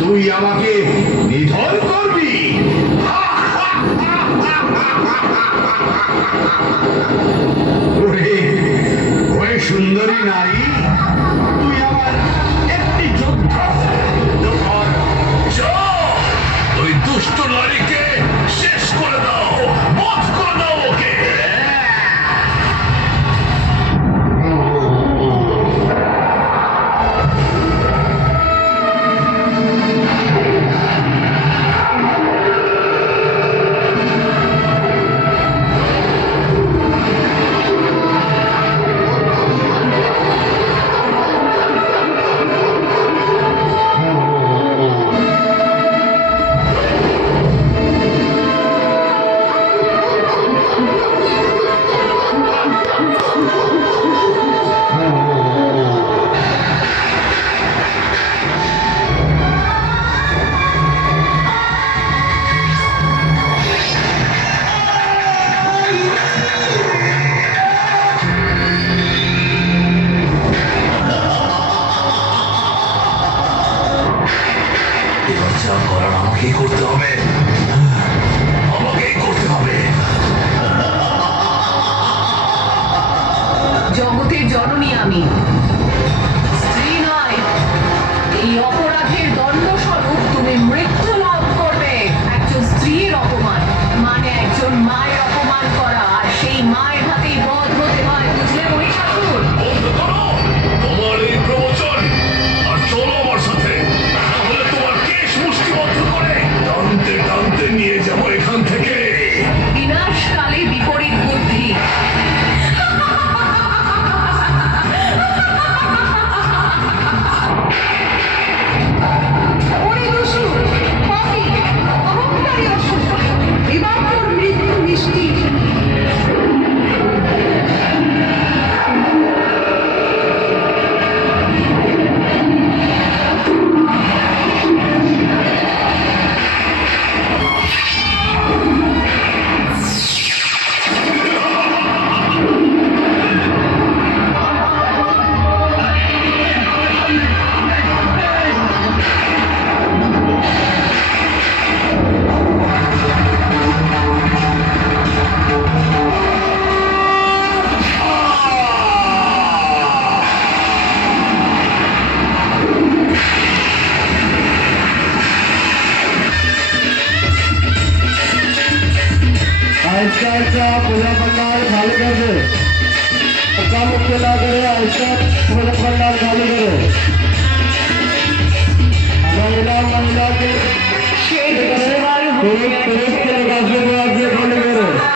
তুই আমাকে নিধন করবি? ওরে সুন্দরী নারী, তুই আমার একটি যুদ্ধ ওই দুষ্ট নারীকে শেষ করে দাও, বধ করে দাও ওকে। যা করার আমাকেই করতে হবে, আমাকেই করতে হবে। জগতের জননী আমি, স্ত্রী নয়। এই অপরাধের দণ্ডস্বরূপ তুমি মৃত্যু লাভ করবে। একজন স্ত্রীর অপমান মানে একজন মায়ের অপমান করা, আর সেই মায়ের হাতেই বধ হতে হয়, বুঝলে মহিষাসুর? তোমার এই প্রবচন আর চলো আমার সাথে, তাহলে তোমার কেশ মুষ্টিবদ্ধ করে টানতে টানতে নিয়ে যাবো এখান থেকে। বিনাশকালে বিপরীত বুদ্ধি। এবার তোর মৃত্যু নিশ্চিত। হারিয়ে গেছে